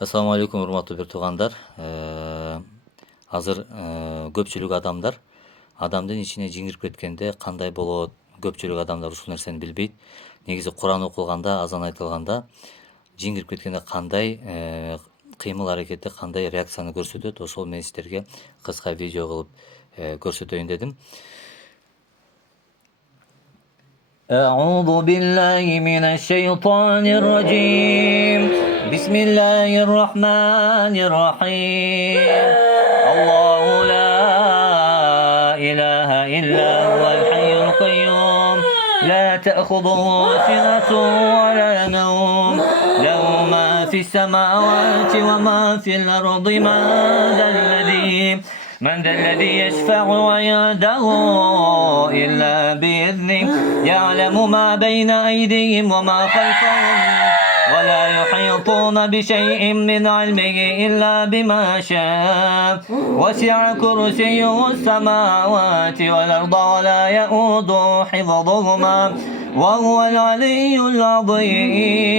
Assalamu alaikum урматтуу бир туугандар. Азыр көпчүлүк адамдын ичине жиңирип кеткенде кандай болот? Көпчүлүк адамдар ушул нерсени билбейт. Негизи Куран окулганда, азан айтылганда жиңирип кеткенде кандай кыймыл аракетти, кандай реакцияны көрсөтөт? Ошол мен сиздерге кыска видео кылып көрсөтөйүн дедим. أعوذ بالله من الشيطان الرجيم بسم الله الرحمن الرحيم الله لا إله إلا هو الحي القيوم لا تأخذه سنة ولا نوم له ما في السماوات وما في الأرض من ذا الذي يشفع عنده إلا بإذنه يعلم ما بين أيديهم وما خلفهم ولا يحيطون بشيء من علمه إلا بما شاء وسع كرسيه السماوات والأرض ولا يؤوده حفظهما وهو العلي العظيم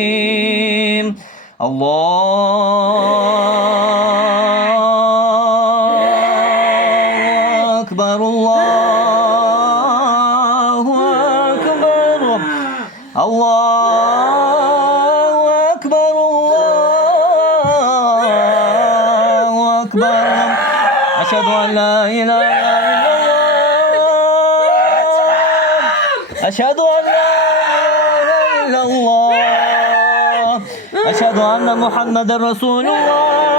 الله أكبر الله أكبر الله أكبر الله أكبر أشهد أن لا إله إلا الله أشهد أن لا إله إلا الله أشهد أن محمد رسول الله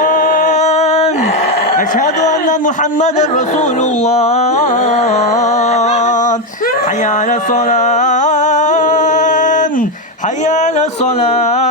أشهد أن محمد رسول الله حي على الصلاة حي على الصلاة.